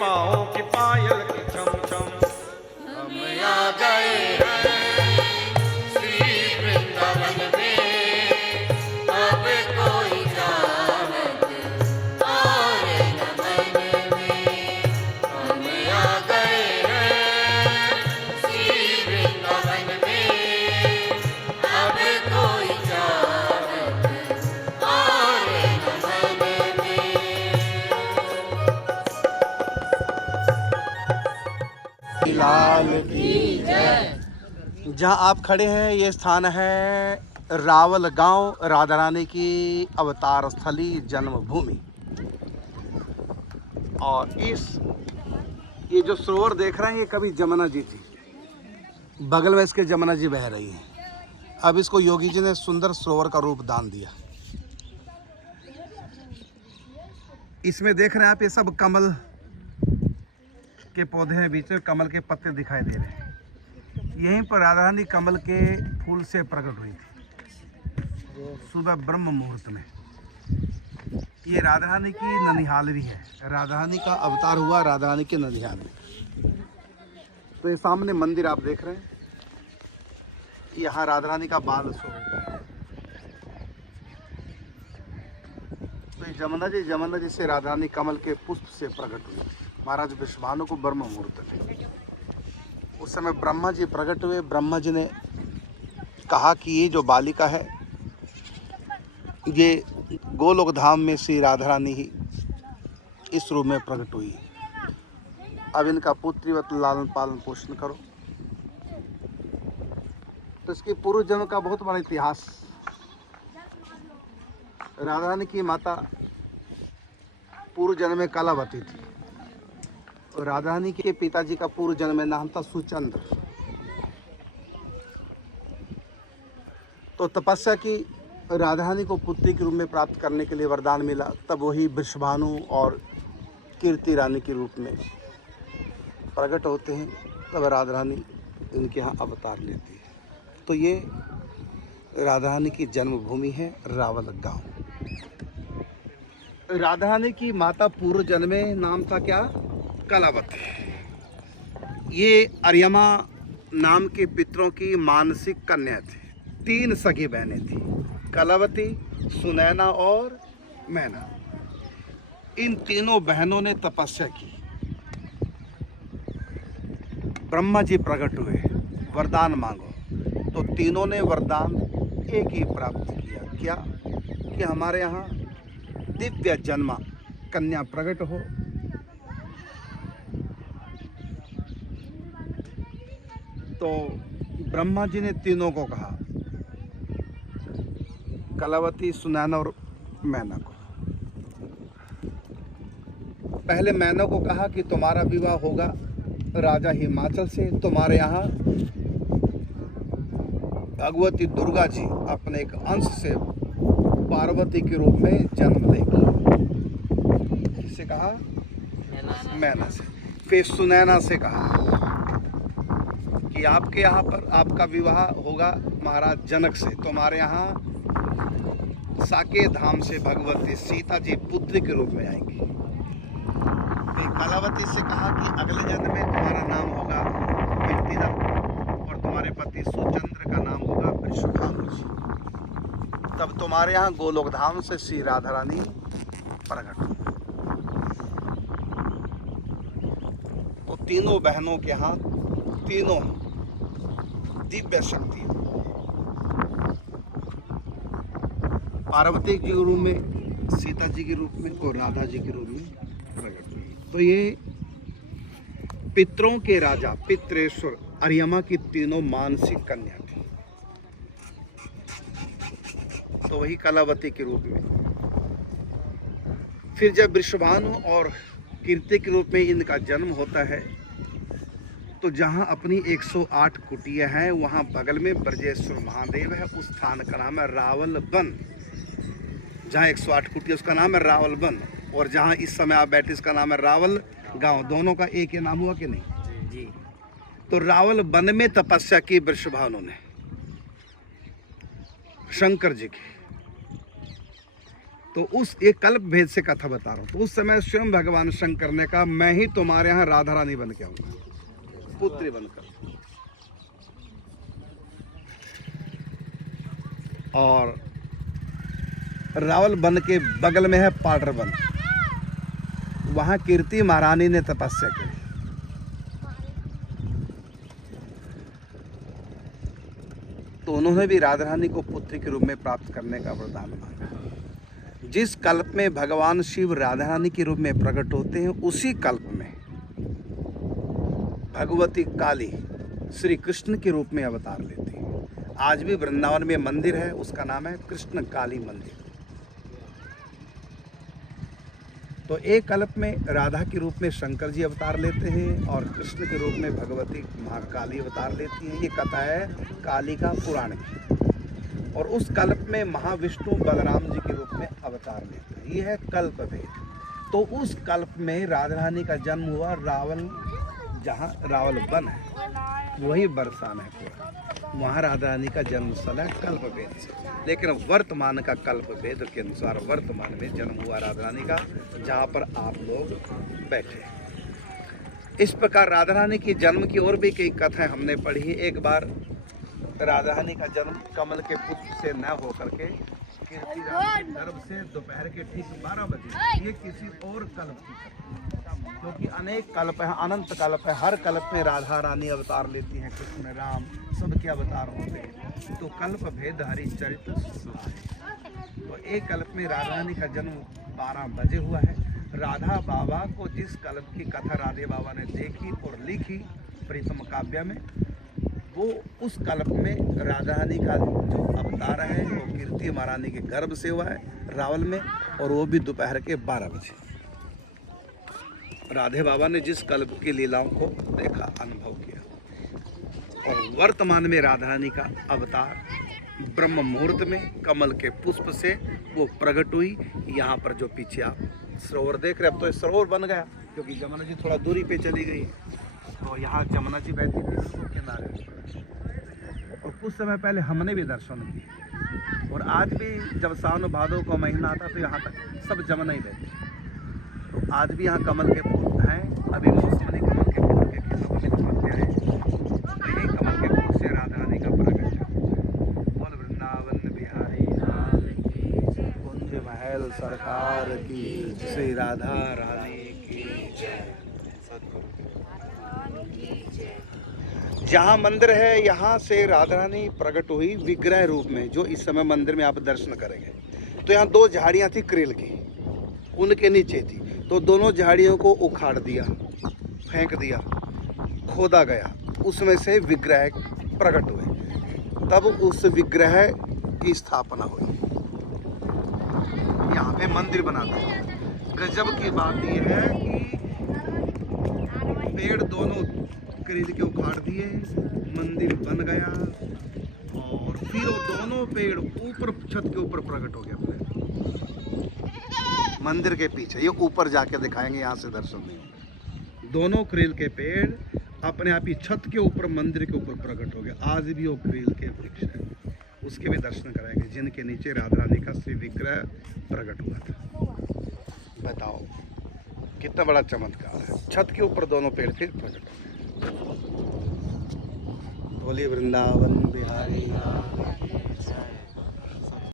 पाँव की पायल की छम छम। हम आ गए हैं श्री वृंदावन में, अब कोई चाहत और न मन में। हम आ गए हैं श्री वृंदावन में, अब कोई चाहत और न मन में। लाल की जय। जहाँ आप खड़े हैं ये स्थान है रावल गांव, राधा रानी की अवतार स्थली, जन्मभूमि। और ये जो सरोवर देख रहे हैं ये कभी जमुना जी थी, बगल में इसके जमुना जी बह रही हैं। अब इसको योगी जी ने सुंदर सरोवर का रूप दान दिया। इसमें देख रहे हैं आप ये सब कमल के पौधे हैं, बीच में कमल के पत्ते दिखाई दे रहे हैं। यहीं पर राधा रानी कमल के फूल से प्रकट हुई थी सुबह ब्रह्म मुहूर्त में। ये राधा रानी की ननिहाल भी है, राधा रानी का अवतार हुआ राधा रानी के ननिहाल में। तो ये सामने मंदिर आप देख रहे हैं, यहाँ राधा रानी का बाल स्वरूप है। तो ये जमुना जी से राधा रानी कमल के पुष्प से प्रकट हुई महाराज विश्वभानु को ब्रह्म मुहूर्त में। उस समय ब्रह्मा जी प्रकट हुए। ब्रह्मा जी ने कहा कि ये जो बालिका है ये गोलोक धाम में श्री राधा रानी ही इस रूप में प्रकट हुई। अब इनका पुत्रीवत लालन पालन पोषण करो। तो इसकी पूर्व जन्म का बहुत बड़ा इतिहास। राधा रानी की माता पूर्व जन्म में कलावती थी। राधा रानी के पिताजी का पूर्व जन्म में नाम था सुचंद्र। तो तपस्या की, राधा रानी को पुत्री के रूप में प्राप्त करने के लिए वरदान मिला। तब वही वृषभानु और कीर्ति रानी के रूप में प्रकट होते हैं। तब राधा रानी इनके यहाँ अवतार लेती है। तो ये राधा रानी की जन्मभूमि है रावल गांव। राधा रानी की माता पूर्व जन्म में नाम था क्या? कलावती। ये अर्यमा नाम के पितरों की मानसिक कन्या थी। 3 सगी बहनें थी, कलावती, सुनैना और मैना। इन तीनों बहनों ने तपस्या की। ब्रह्मा जी प्रकट हुए, वरदान मांगो। तो तीनों ने वरदान एक ही प्राप्त किया। क्या? कि हमारे यहाँ दिव्य जन्मा कन्या प्रकट हो। तो ब्रह्मा जी ने तीनों को कहा, कलावती, सुनैना और मैना को। पहले मैना को कहा कि तुम्हारा विवाह होगा राजा हिमाचल से। तुम्हारे यहाँ भगवती दुर्गा जी अपने एक अंश से पार्वती के रूप में जन्म लेगी। किससे कहा? मैना से। फिर सुनैना से कहा कि आपके यहाँ पर आपका विवाह होगा महाराज जनक से। तुम्हारे यहाँ साकेत धाम से भगवती सीता जी पुत्री के रूप में आएंगी। फिर कलावती से कहा कि अगले जन्म में तुम्हारा नाम होगा कीर्तिदत्त और तुम्हारे पति सुचंद्र का नाम होगा वृषभानु जी। तब तुम्हारे यहाँ गोलोक धाम से श्री राधा रानी प्रकट हुई। तो तीनों बहनों के यहाँ तीनों दिव्य शक्ति, पार्वती के रूप में, सीता जी के रूप में और राधा जी के रूप में प्रकट हुई। तो ये पितरों के राजा पितरेश्वर अर्यमा की तीनों मानसिक कन्या थी। तो वही कलावती के रूप में। फिर जब वृषभानु और कीर्ति के रूप में इनका जन्म होता है तो जहाँ अपनी 108 कुटिया हैं वहाँ बगल में ब्रजेश्वर महादेव है। उस स्थान का नाम है रावल वन। जहाँ 108 कुटिया उसका नाम है रावल वन, और जहाँ इस समय आप बैठे इसका नाम है रावल गांव। दोनों का एक ही नाम हुआ कि नहीं जी? तो रावल वन में तपस्या की वृषभानु ने शंकर जी की। तो उस एक कल्प भेद से कथा बता रहा हूँ। तो उस समय स्वयं भगवान शंकर ने कहा मैं ही तुम्हारे यहाँ राधा रानी बन के आऊंगा, पुत्री बनकर। और रावल वन के बगल में है पाडर वन, वहां कीर्ति महारानी ने तपस्या की। तो उन्होंने भी राधा रानी को पुत्री के रूप में प्राप्त करने का वरदान मांगा। जिस कल्प में भगवान शिव राधा रानी के रूप में प्रकट होते हैं, उसी कल्प में भगवती काली श्री कृष्ण के रूप में अवतार लेती है। आज भी वृंदावन में मंदिर है, उसका नाम है कृष्ण काली मंदिर। तो एक कल्प में राधा के रूप में शंकर जी अवतार लेते हैं और कृष्ण के रूप में भगवती महाकाली अवतार लेती हैं। ये कथा है काली का पुराण की। और उस कल्प में महाविष्णु बलराम जी के रूप में अवतार लेते हैं। ये है कल्प भेद। तो उस कल्प में राधा रानी का जन्म हुआ रावल, जहाँ रावल वन है वही बरसाना है पूरा, वहाँ राधा रानी का जन्म स्थल है कल्प भेद से। लेकिन वर्तमान का कल्प भेद के अनुसार वर्तमान में जन्म हुआ राधा रानी का, जहाँ पर आप लोग बैठे। इस प्रकार राधा रानी की जन्म की और भी कई कथाएं हमने पढ़ी है। एक बार राधा रानी का जन्म कमल के पुष्प से न होकर के कीर्ति रानी के गर्भ से दोपहर के ठीक 12 बजे, ये किसी और कल्प की कथा, क्योंकि अनेक कल्प है, अनंत कल्प है। हर कल्प में राधा रानी अवतार लेती हैं, कृष्ण राम सबके अवतार होते हैं। तो कल्प भेद हरिचरित्र सुना है। तो एक कल्प में राधा रानी का जन्म 12 बजे हुआ है। राधा बाबा को जिस कल्प की कथा राधे बाबा ने देखी और लिखी प्रीतम काव्य में, वो उस कल्प में राधा रानी का जो अवतार है वो कीर्ति महारानी के गर्भ से हुआ है रावल में, और वो भी दोपहर के 12 बजे। राधे बाबा ने जिस कल्प की लीलाओं को देखा, अनुभव किया, और वर्तमान में राधा रानी का अवतार ब्रह्म मुहूर्त में कमल के पुष्प से वो प्रकट हुई। यहाँ पर जो पीछे आप सरोवर देख रहे हैं, अब तो ये सरोवर बन गया क्योंकि जमुना जी थोड़ा दूरी पे चली गई। तो यहाँ जमुना जी बहती थी उसको किनारे, और कुछ समय पहले हमने भी दर्शन किए। और आज भी जब सावन भादों का महीना आता तो यहाँ तक सब जमुना ही बहती। तो आज भी यहाँ कमल के फूल हैं। अभी मौसम नहीं कमल के फूल के खिलने को मिल पड़ते हैं। यही कमल के फूल से राधा रानी का प्रकट है। बोल वृंदावन बिहारी लाल की, कुंज महल सरकार की, श्री राधा रानी की जय। जहाँ मंदिर है यहाँ से राधा रानी प्रकट हुई विग्रह रूप में, जो इस समय मंदिर में आप दर्शन करेंगे। तो यहाँ 2 झाड़ियाँ थी करेल की, उनके नीचे थी। तो दोनों झाड़ियों को उखाड़ दिया, फेंक दिया, खोदा गया, उसमें से विग्रह प्रकट हुए। तब उस विग्रह की स्थापना हुई, यहाँ पे मंदिर बना दिया। गजब की बात यह है कि पेड़ दोनों करील के उखाड़ दिए, मंदिर बन गया, और फिर वो दोनों पेड़ ऊपर छत के ऊपर प्रकट हो गया अपने मंदिर के पीछे। ये ऊपर जाके दिखाएंगे, यहाँ से दर्शन नहीं। दोनों करील के पेड़ अपने आप ही छत के ऊपर मंदिर के ऊपर प्रकट हो गया। आज भी वो करील के वृक्ष है, उसके भी दर्शन कराएंगे, जिनके नीचे राधा रानी का श्री विग्रह प्रकट हुआ था। बताओ कितना बड़ा चमत्कार है। छत के ऊपर दोनों पेड़ फिर प्रकट हो गए। बोलिए वृंदावन बिहारी लाल की जय।